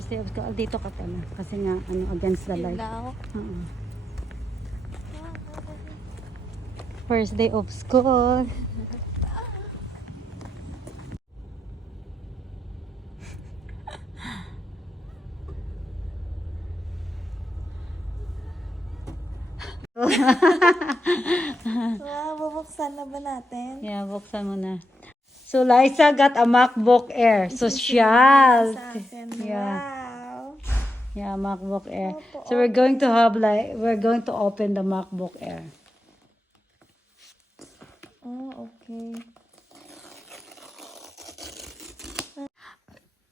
First day of school. Dito ka pala. Kasi nga, against the light. First day of school. Wow, bubuksan na ba natin? Yeah, buksan mo na. So, Liza got a MacBook Air. Social. Sa akin. Yeah. Wow. Yeah, MacBook Air. So, we're going to have we're going to open the MacBook Air. Oh, okay.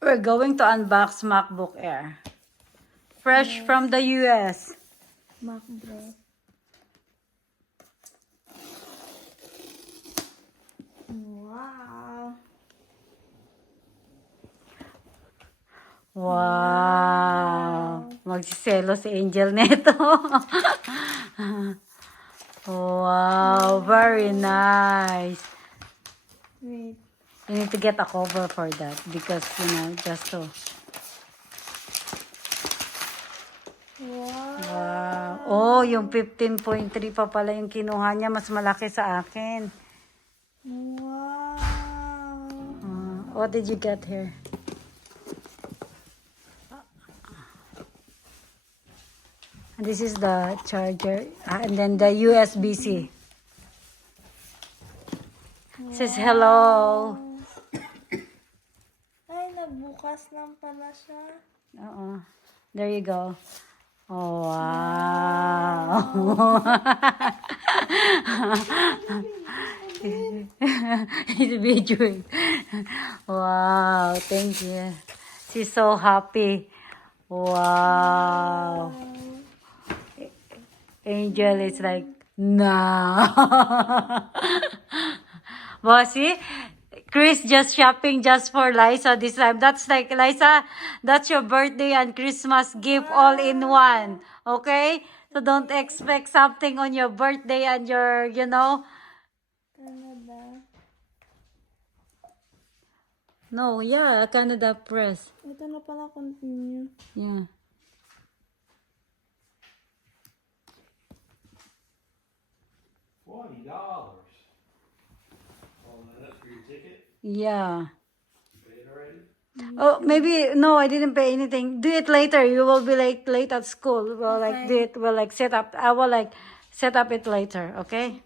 We're going to unbox MacBook Air. Fresh from the US. MacBook. Wow. Wow. Magsiselo si Angel neto. Wow, very nice. Wait. You need to get a cover for that because, just to. Wow. Wow. Oh, yung 15.3 pa pala yung kinuha niya. Mas malaki sa akin. Wow. What did you get here? And this is the charger. And then the USB-C. Says hello. Ay, nabukas lang pala siya. Oo. There you go. Oh, wow. It's videoing. Wow, thank you. She's so happy. Wow. Angel is like, nah. Bossy, Chris just shopping just for Liza this time. That's like, Liza, that's your birthday and Christmas gift all in one. Okay? So don't expect something on your birthday and your, Canada. No, yeah, Canada Press. Ito na pala continue. Yeah. $20. Oh, that's for your ticket? Yeah. You paid already? Oh, maybe, no, I didn't pay anything. Do it later. You will be late at school. We'll do it, we'll set up. I will set up it later, okay?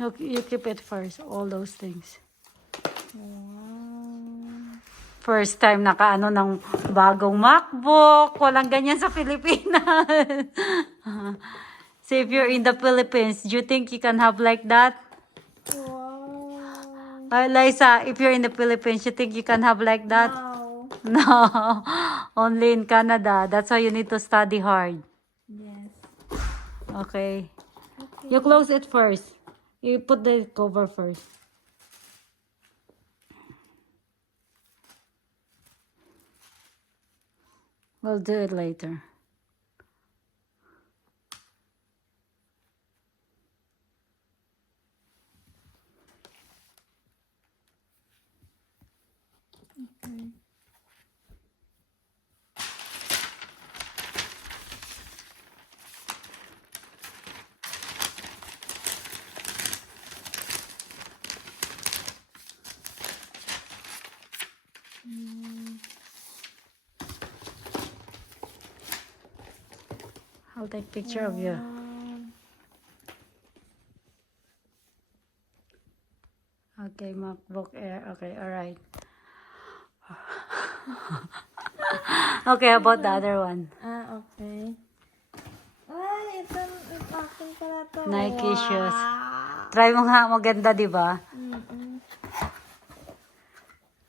Okay. You keep it first, all those things. Wow. First time nakaano ng bagong MacBook. Walang ganyan sa Pilipinas. So if you're in the Philippines, do you think you can have like that? Wow. Liza, if you're in the Philippines, you think you can have like that? Wow. No. Only in Canada. That's why you need to study hard. Yes. Okay. You close it first. You put the cover first. We'll do it later. Okay. I'll take picture of you. Okay, MacBook Air. Okay, alright. Okay, how about the other one? Okay. Ay, ito akin pala to. Nike Wow. shoes. Try mo nga, maganda, di ba?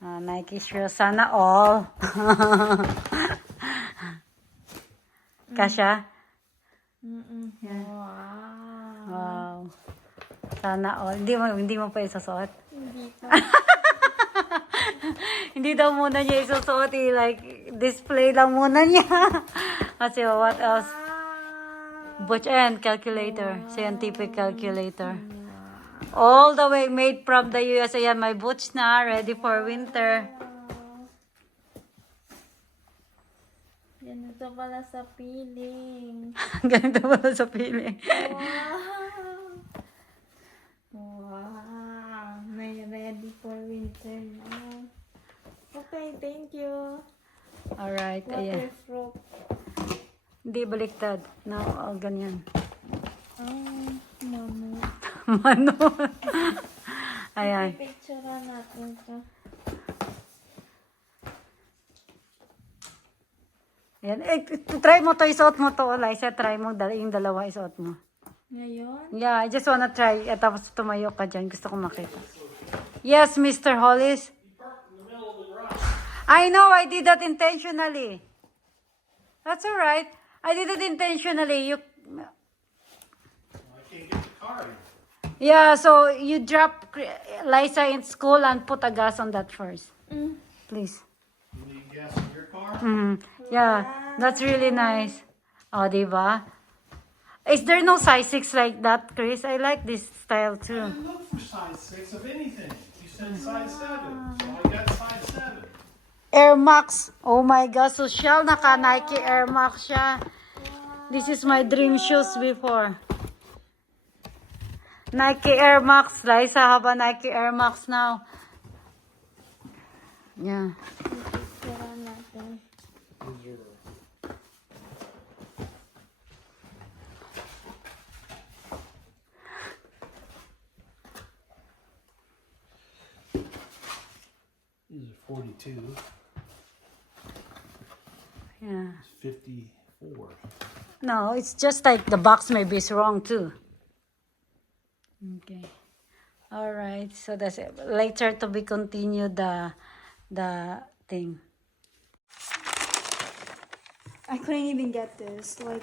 Nike shoes. Sana all. Kasha? Yeah. Wow. Wow. Sana all. Hindi mo pa isusuot? Hindi pa. Hindi daw muna niya isusuot. Display lang muna niya. Kasi what else? Butch and calculator. Scientific calculator. All the way made from the US. Ayan, may boots na. Ready for winter. Ganito pala sa feeling. Ganito pala sa feeling. Wow! Wow! May ready for winter na. Okay, thank you. Alright, ayan. Waterproof. Hindi baliktad. No, oh, ganyan. Mano. Mano. Ayan. Picture natin to. Ayan. Eh, try mo to, isuot mo to, Liza. Try mo, yung dalawa isuot mo. Ngayon? Yeah, I just wanna try. Tapos tumayo ka dyan. Gusto kong makita. Yes, Mr. Hollis. I know, I did that intentionally. That's alright. I did it intentionally. I can't get the car in. Yeah, so you drop Liza in school and put a gas on that first. Please. You need gas in your car? Yeah, that's really nice. Oh, diba? Is there no size 6 like that, Chris? I like this style I too. didn't look for size 6 of anything. You said size 7, so I got size 7. Air Max. Oh my God, social naka Nike Air Max siya. This is my dream shoes before. Nike Air Max. Liza have a Nike Air Max now. Yeah. Picture natin. These are 42. Yeah. It's 54. No, it's just like the box maybe is wrong too. Okay. All right. So that's it. Later to be continued the thing. I couldn't even get this. Like,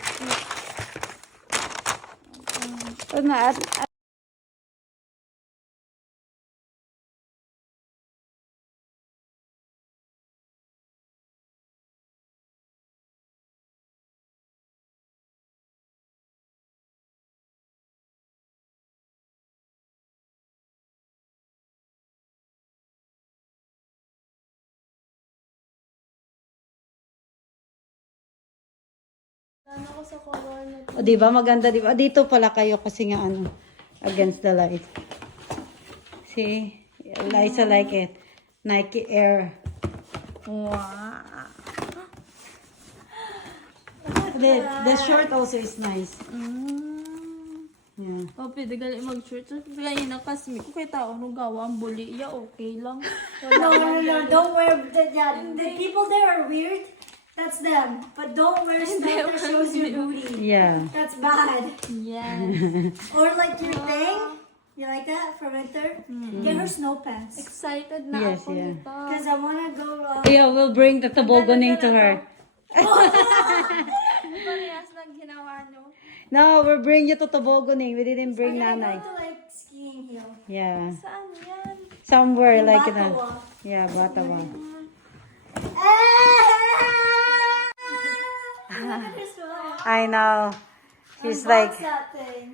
Oh, no, Ano ko sa color na to? O, diba? Maganda, diba? Dito pala kayo kasi nga ano, against the light. See? Liza like it. Nike Air. Wow! The short also is nice. Yeah. Oh, pwede gali mag-short. Ganyan kasi ko kay tao nung gawa ang buli. Yeah, okay lang. no, don't wear the people there are weird. That's them. But don't wear stuff that shows your booty. Yeah. That's bad. Yes. Or like your thing. You like that for winter? Get her snow pants. Excited na Yes, ako yeah. nito. Because I want to go. Yeah, we'll bring the tobogganing to her. Parehas lang ginawa nyo. No, we'll bring you to tobogganing. We didn't bring I Nanay. go to like skiing hill. Yeah. Saan yan? Somewhere like that. Batawa. Yeah, Batawa. Look at this one. I know. She's Unbox like, that thing.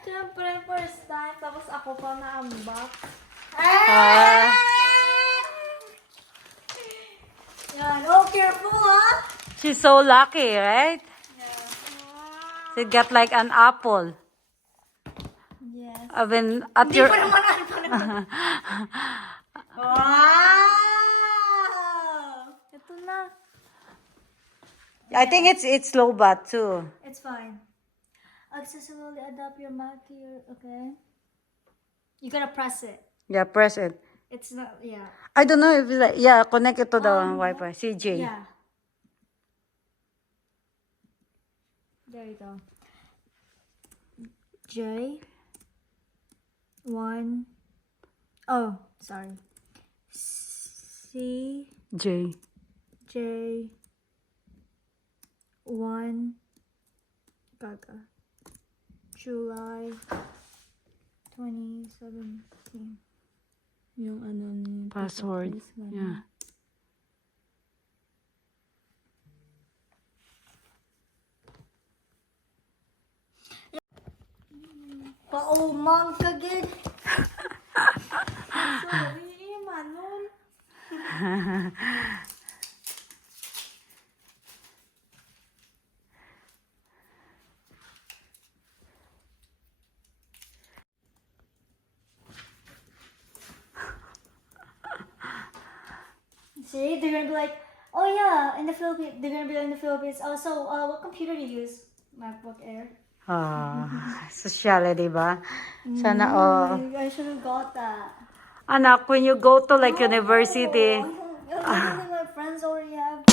Siyempre, first time. Tapos ako pa na-unbox. Yan. Oh, careful, huh? she's so lucky, right? She got like an apple. Yes. I mean, at your... Wow! Ito na. I think it's low bat too. It's fine. Slowly adapt your mic here, okay? You gotta press it. Yeah, press it. It's not, yeah. I don't know if it's like, yeah, connect it to the Wi-Fi. CJ. Yeah. There you go. J. 1. Oh, sorry. C. J. J. 1. Gaga. July 2017. Yung ano ni Password. Yeah. Paumang ka gid. Sorry, Manon. See, they're gonna be like, oh yeah, in the Philippines, they're gonna be in the Philippines. Also, what computer do you use? MacBook Air. Sosyal, di ba? Sana, I should have got that. anak, when you go to like university, Oh, my friends already have